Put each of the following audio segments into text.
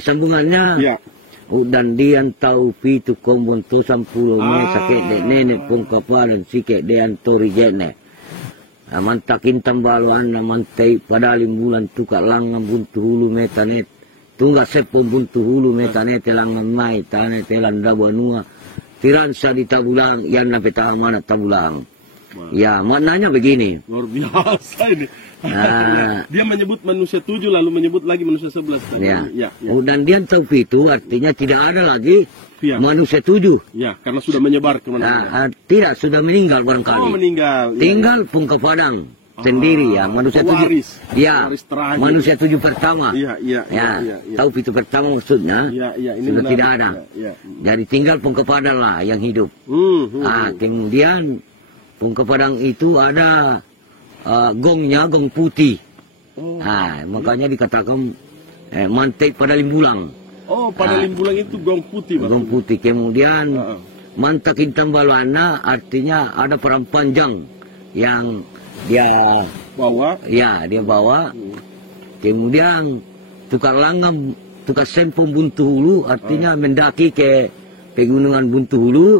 sambungannya. Ya. Dan dian tau pitu kombon tu sampulo sakit de nenek pun kapalan sikit dean tori jene. Mantakin tambaluan mantai padalim bulan tuka langam buntu hulu metanet. Tungga sepum buntu hulu metanet langam mai tanet telan dabanua. Tiransa di tabulang yan na peta mana tabulang. Ya, maknanya begini. Luar biasa ini. Dia menyebut manusia 7 lalu menyebut lagi manusia 11. Ya. Ya. Dan dia tahu itu artinya tidak ada lagi manusia 7. Ya, karena sudah menyebar kemana-mana. Tidak, sudah meninggal barangkali. Oh, meninggal. Tinggal Pungka Padang sendiri ya, manusia 7. Ya, manusia 7 pertama. Iya. Tahu itu pertama maksudnya. Iya, ini sudah benar. tidak ada. Ya. Jadi tinggal Pungka Padang lah yang hidup. Kemudian Pungka Padang itu ada gongnya, gong putih. Makanya dikatakan mantek pada limbulang. Oh, pada limbulang itu gong putih. Gong putih. Kemudian mantakin tambalana artinya ada perang panjang yang dia bawa. Ya, dia bawa. Kemudian tukar langgam, tukar sempong buntu hulu artinya mendaki ke pegunungan buntu hulu.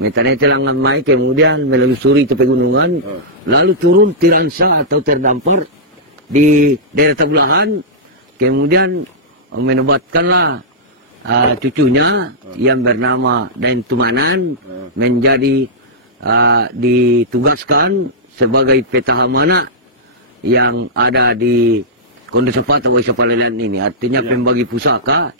Metanete langgam mai kemudian menelusuri itu pegunungan. Lalu turun Tiransa atau terdampar di daerah Tabulahan. Kemudian menobatkanlah cucunya yang bernama Dain Tumanan menjadi ditugaskan sebagai petahamana yang ada di Kondesapata Waisapalelean ini. Artinya pembagi pusaka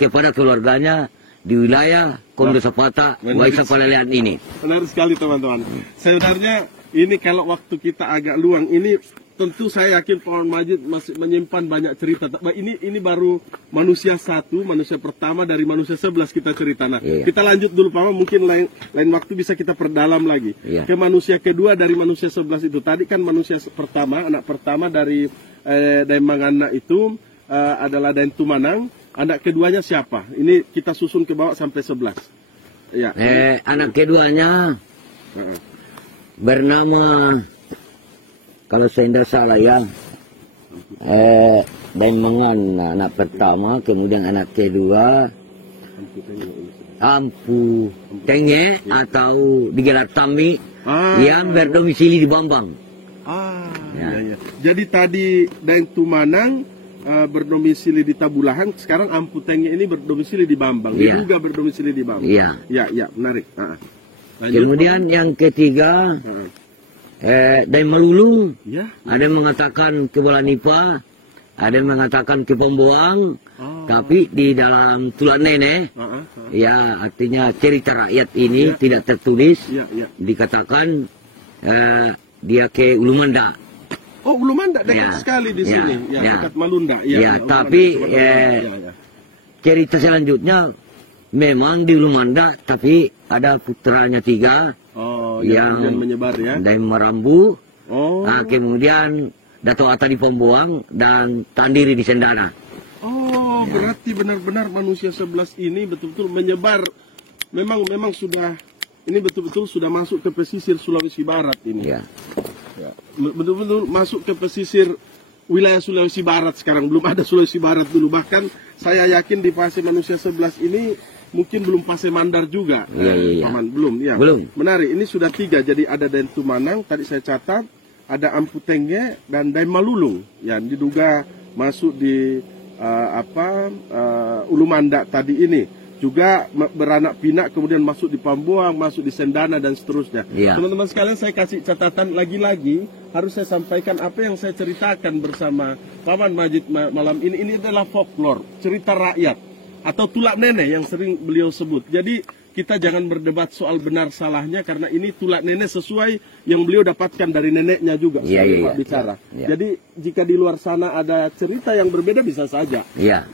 kepada keluarganya di wilayah Kondesapata Waisapalelean ini. Benar sekali teman-teman. Sebenarnya ini kalau waktu kita agak luang ini tentu saya yakin Paman Majid masih menyimpan banyak cerita. Ini baru manusia 1, manusia pertama dari manusia 11 kita cerita. Nah, kita lanjut dulu Paman, mungkin lain waktu bisa kita perdalam lagi. Ke manusia kedua dari manusia 11 itu. Tadi kan manusia pertama, anak pertama dari Dain Mangana itu adalah Dain Tumanang. Anak keduanya siapa? Ini kita susun ke bawah sampai 11. Ya. Anak keduanya bernama, kalau saya tidak salah ya, Dain Mangana anak pertama, kemudian anak kedua Ampu Tenge atau digelar Tami yang berdomisili di Bambang. Ya. Jadi tadi Dain Tumanang berdomisili di Tabulahan, sekarang Ampu Tenge ini berdomisili di Bambang. Dia juga berdomisili di Bambang. Ya, menarik. Kemudian yang ketiga Dain Malulung, ada yang mengatakan ke Bolanipa, ada yang mengatakan ke Pomboang, tapi di dalam tulang nenek, ya artinya cerita rakyat ini tidak tertulis, dikatakan dia ke Ulumanda. Oh, Ulumanda dekat sekali di sini, dekat Malunda. Tapi cerita selanjutnya memang di Ulumanda, tapi ada putranya 3. Yang menyebar ya. Dain Marambu. Kemudian Dato' Ata di Pomboang dan Tandiri di Sendana. Berarti benar-benar manusia 11 ini betul-betul menyebar. Memang sudah, ini betul-betul sudah masuk ke pesisir Sulawesi Barat ini. Betul-betul masuk ke pesisir wilayah Sulawesi Barat sekarang. Belum ada Sulawesi Barat dulu. Bahkan saya yakin di fase manusia 11 ini mungkin belum fase Mandar juga. Paman, belum. Belum. Menarik, ini sudah 3. Jadi ada Dain Tumanang, tadi saya catat, ada Ampu Tenge dan Dain Malulung yang diduga masuk di Ulumanda tadi ini. Juga beranak pinak kemudian masuk di Pambuang, masuk di Sendana dan seterusnya. Teman-teman sekalian, saya kasih catatan lagi-lagi, harus saya sampaikan apa yang saya ceritakan bersama Paman Majid malam ini. Ini adalah folklore, cerita rakyat atau tulak nenek yang sering beliau sebut. Jadi kita jangan berdebat soal benar salahnya, karena ini tulak nenek sesuai yang beliau dapatkan dari neneknya juga. Bicara. Jadi jika di luar sana ada cerita yang berbeda bisa saja.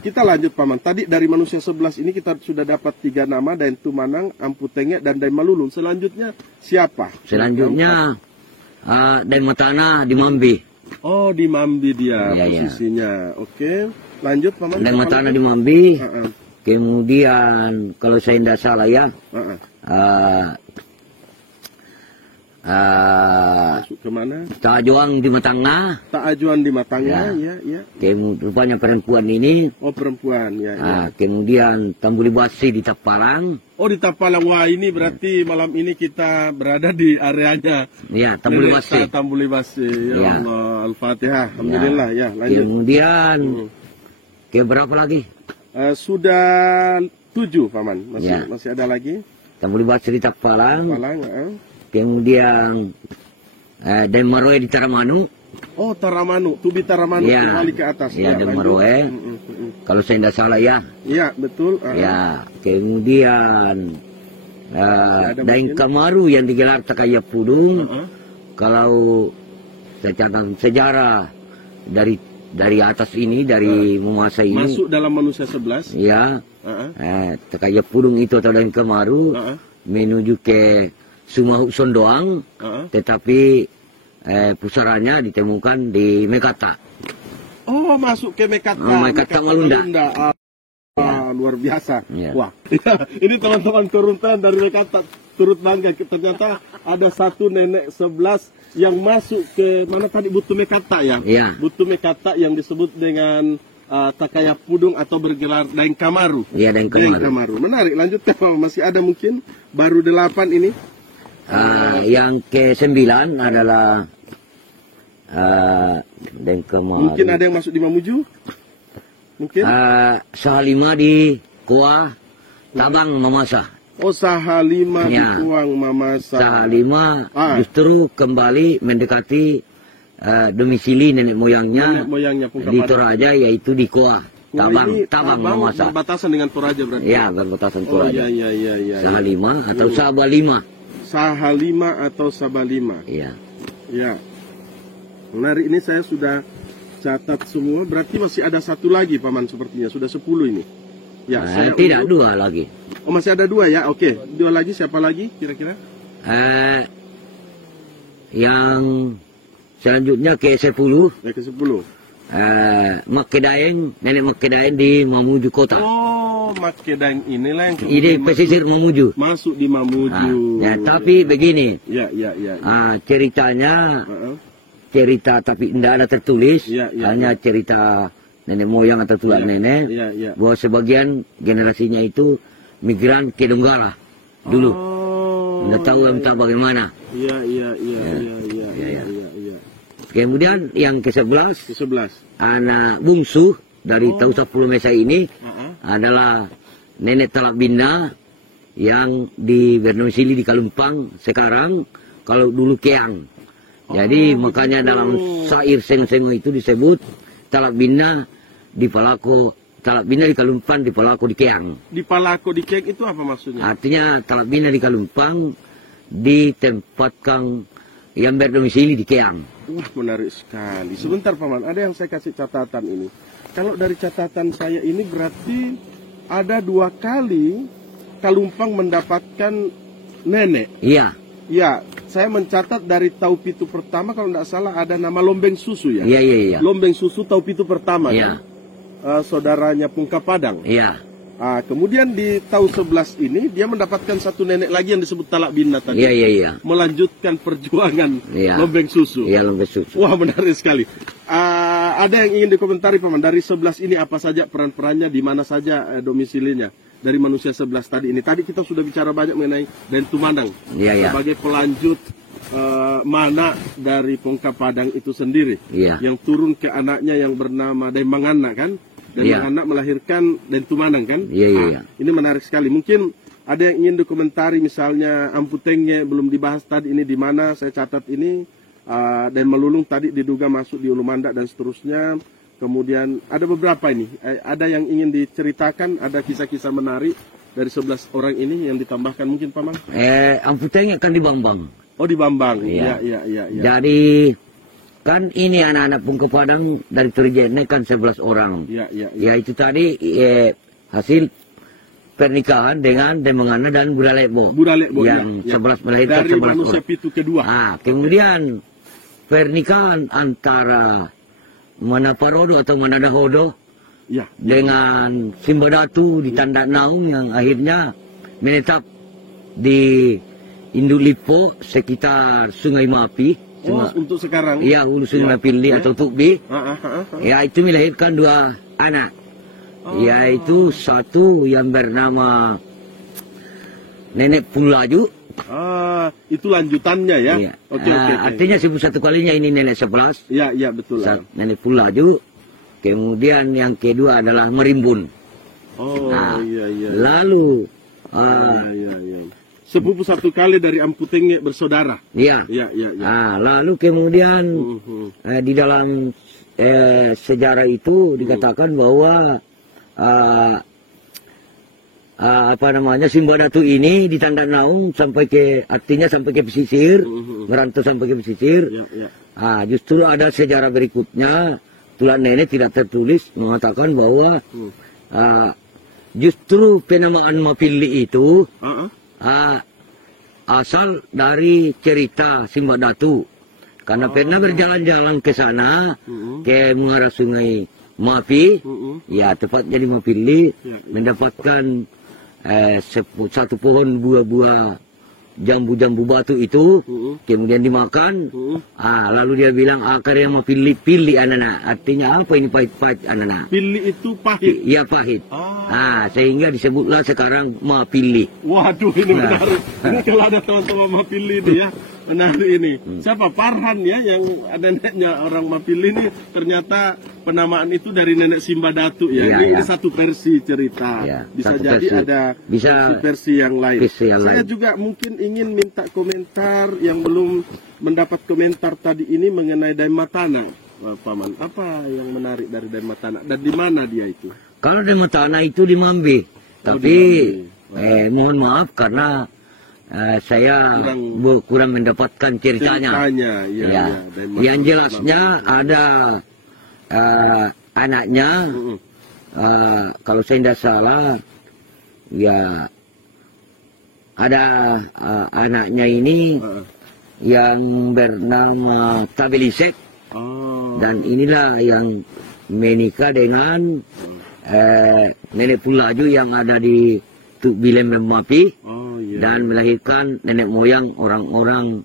Kita lanjut Paman. Tadi dari manusia 11 ini kita sudah dapat 3 nama, Dain Tumanang, Ampu Tenge dan Dain Malulung. Selanjutnya siapa? Selanjutnya Dain Matana di Mambi. Oh, di Mambi dia posisinya. Oke. Lanjut Paman. Dain Matana di Mambi. Kemudian kalau saya tidak salah ya, Masuk kemana? Taajuan di Matangna. Taajuan di Matangna, ya. Rupanya perempuan ini. Oh, perempuan, ya. Kemudian Tambulibasi di Tapalang. Oh, di Tapalang. Wah, ini berarti malam ini kita berada di areanya. Ya, Tambulibasi. Tambulibasi. Ya Allah, Al-Fatihah. Alhamdulillah, ya. Lanjut. Kemudian, ke berapa lagi? Sudah 7, Paman. Masih ada lagi? Tambulibasi di Tapalang. Kemudian Demaroe di Taramanu. Oh, Taramanu, Tubi Taramanu kembali ke atas. Ya, Demaroe. Kalau saya tidak salah ya. Iya, betul. Ya, kemudian Daeng Kamaru yang digelar Takaya Pudung. Kalau saya catat sejarah dari atas ini, dari menguasai ini. Masuk dalam manusia 11. Ya. Takaya Pudung itu atau Daeng Kamaru menuju ke Sumahuk Sondoang, tetapi pusaranya ditemukan di Mekata. Oh, masuk ke Mekata. Mekata Malunda. Luar biasa. Ya. Wah, ini teman-teman turunan dari Mekata turut bangga. Ternyata ada satu nenek 11 yang masuk ke mana tadi Butu Mekata ya? Butu Mekata yang disebut dengan Takaya Pudung atau bergelar Daeng Kamaru. Iya, Daeng Kamaru. Menarik. Lanjutkan, masih ada mungkin baru 8 ini. Yang ke-9 adalah Daeng Kamaru. Mungkin ada yang masuk di Mamuju? Mungkin? Sahalima di Kuah Tabang Mamasa. Oh, Sahalima di Kuang Mamasa. Sahalima justru kembali mendekati domisili nenek moyangnya di Toraja, yaitu di Kuah Tabang Mamasa. Berbatasan dengan Toraja berarti? Ya, berbatasan Toraja. Iya. Sahalima atau Sabalima. Sahalima atau Sabalima. Iya. Ya. Menarik, ini saya sudah catat semua. Berarti masih ada satu lagi, Paman, sepertinya. Sudah 10 ini. Ya, tidak, 2 lagi. Oh, masih ada 2 ya? Oke. 2 lagi, siapa lagi kira-kira? Yang selanjutnya ke-10. Ya, ke-10. Makedaeng, nenek Makedaeng di Mamuju Kota. Oh, Makedaeng inilah yang ini pesisir Mamuju. Masuk di Mamuju. Ya, tapi begini. Ya. Ceritanya cerita tapi tidak ada tertulis. Hanya cerita nenek moyang atau tulang nenek. Bahwa sebagian generasinya itu migran ke Donggala dulu. Tidak tahu entah bagaimana. Iya. Kemudian yang ke-11 anak bungsu dari Tausa Pulau Mesa ini adalah nenek Talak Bina yang di berdomisili di Kalumpang sekarang, kalau dulu Keang. Jadi makanya dalam syair Seng-Sengo itu disebut Talak Bina di Palako, Talak Bina di Kalumpang, di Palako di Keang. Di Palako di Keang itu apa maksudnya? Artinya Talak Bina di Kalumpang ditempatkan yang berdomisili di Keang. Wah, menarik sekali. Sebentar, Paman, ada yang saya kasih catatan ini. Kalau dari catatan saya ini berarti ada 2 kali Kalumpang mendapatkan nenek. Iya. Ya, saya mencatat dari Taupitu pertama kalau tidak salah ada nama Lombeng Susu ya. Iya. Lombeng Susu Taupitu pertama. Iya. Kan? Saudaranya Pungka Padang. Iya. Kemudian di tahun 11 ini dia mendapatkan satu nenek lagi yang disebut Talak Bina tadi. Iya. Melanjutkan perjuangan Lombeng Susu. Iya, Lombeng Susu. Wah, menarik sekali. Ada yang ingin dikomentari, Paman, dari 11 ini apa saja peran-perannya, di mana saja domisilinya dari manusia 11 tadi ini. Tadi kita sudah bicara banyak mengenai Den Tumandang sebagai pelanjut mana dari Pongka Padang itu sendiri, yang turun ke anaknya yang bernama Den Mangana kan. Dan anak melahirkan Den Tumandang kan? Iya. Ini menarik sekali. Mungkin ada yang ingin dokumentari, misalnya Amputengnya belum dibahas tadi ini di mana saya catat ini, dan Melulung tadi diduga masuk di Ulumanda dan seterusnya. Kemudian ada beberapa ini. Ada yang ingin diceritakan, ada kisah-kisah menarik dari 11 orang ini yang ditambahkan mungkin, Paman? Amputengnya kan di Bambang. Oh, di Bambang. Iya. Jadi kan ini anak-anak Pungka Padang dari Turijene kan 11 orang. Ya itu tadi hasil pernikahan dengan Demangana dan Budalebo. Yang 11 melahirkan 11 orang. Pitu kedua. Kemudian pernikahan antara Manaparodo atau Manadahodo dengan Simbadatu di Tanda Naung yang akhirnya menetap di induk Lipo sekitar Sungai Mapi. Untuk sekarang? Iya, hulu Sungai Mapili atau Tukbi. Ya, itu melahirkan 2 anak. Yaitu satu yang bernama Nenek Pulaju. Itu lanjutannya ya? Iya. Oke. Artinya satu kalinya ini Nenek 11. Iya, betul. Nenek Pulaju. Kemudian yang kedua adalah Merimbun. Iya. Lalu sepupu satu kali dari Amputenge bersaudara. Iya. Lalu kemudian di dalam sejarah itu dikatakan bahwa Simbadatu ini di Tandanaung artinya sampai ke pesisir, merantau sampai ke pesisir. Justru ada sejarah berikutnya, tulang nenek tidak tertulis mengatakan bahwa justru penamaan Mapili itu asal dari cerita Simbadatu. Karena pernah berjalan-jalan ke sana, ke mengarah sungai Mapi, ya tepatnya di Mapili, mendapatkan satu pohon buah-buah jambu-jambu batu itu, kemudian dimakan. Lalu dia bilang akarnya Mapili anak-anak. Artinya apa ini pahit-pahit anak-anak? Pili itu pahit? Iya pahit. Sehingga disebutlah sekarang Mapili. Waduh, ini menarik. Ini kalau ada teman-teman Mapili ini ya, menarik ini. Siapa? Farhan ya, yang neneknya orang Mapili ini ternyata penamaan itu dari nenek Simbadatu ya. Ini satu versi cerita. Bisa jadi ada versi yang lain. Saya juga mungkin ingin minta komentar yang belum mendapat komentar tadi ini mengenai Daimatana, Paman. Apa yang menarik dari Daimatana dan di mana dia itu? Kalau Daimatana itu di Mambi, tapi mohon maaf karena saya kurang mendapatkan ceritanya. Yang jelasnya ada anaknya, kalau saya tidak salah, ya ada anaknya ini yang bernama Tabelisek, dan inilah yang menikah dengan Nenek Pulaju yang ada di Tukbilem Mapi, dan melahirkan nenek moyang orang-orang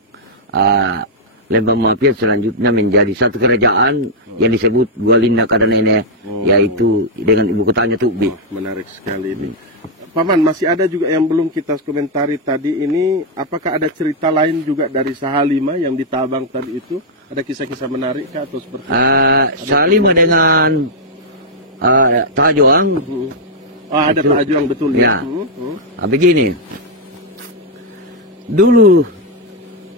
Lembang Mapi selanjutnya menjadi satu kerajaan yang disebut Gualinda Kadanene, yaitu dengan ibu kotanya Tukbi. Menarik sekali ini. Paman, masih ada juga yang belum kita komentari tadi ini. Apakah ada cerita lain juga dari Sahalima yang di Tabang tadi itu? Ada kisah-kisah menarik kah atau seperti Sahalima dengan Tajoang. Ada Tajoang, betul ya. Begini. Dulu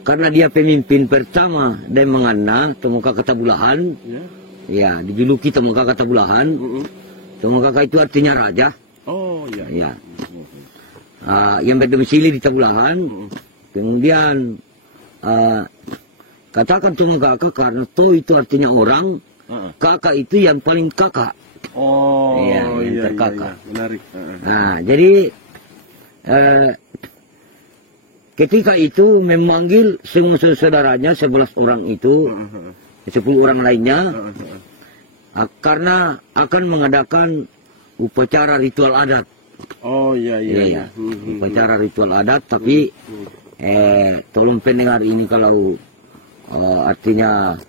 karena dia pemimpin pertama dan mengana Tomoka Katabulahan, dijuluki Tomoka Katabulahan. Tomoka itu artinya raja. Yang berdomisili di Tabulahan. Kemudian katakan Tomoka karena To itu artinya orang, kakak itu yang paling kakak. Yang terkakak. Menarik. Jadi ketika itu memanggil semua saudaranya 11 orang itu, 10 orang lainnya, karena akan mengadakan upacara ritual adat. Upacara ritual adat, tapi tolong pendengar ini kalau artinya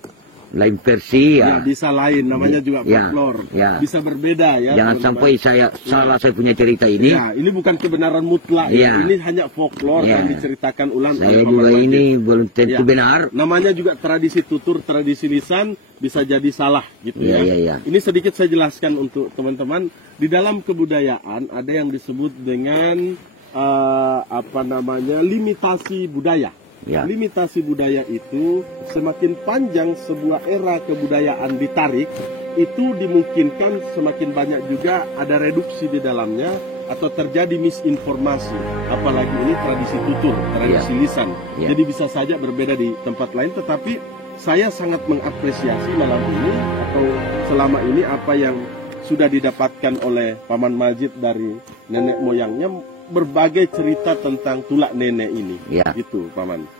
lain versi bisa lain, namanya juga folklore. Bisa berbeda ya. Jangan sampai saya punya cerita ini. Ini bukan kebenaran mutlak. Ini hanya folklore yang diceritakan ulang. Saya juga ini belum tentu benar. Namanya juga tradisi tutur, tradisi lisan, bisa jadi salah gitu ya. Ini sedikit saya jelaskan untuk teman-teman. Di dalam kebudayaan ada yang disebut dengan limitasi budaya. Limitasi budaya itu semakin panjang sebuah era kebudayaan ditarik, itu dimungkinkan semakin banyak juga ada reduksi di dalamnya atau terjadi misinformasi. Apalagi ini tradisi tutur, tradisi lisan. Jadi bisa saja berbeda di tempat lain, tetapi saya sangat mengapresiasi malam ini atau selama ini apa yang sudah didapatkan oleh Paman Majid dari nenek moyangnya, berbagai cerita tentang tulak nenek ini. Gitu, Paman.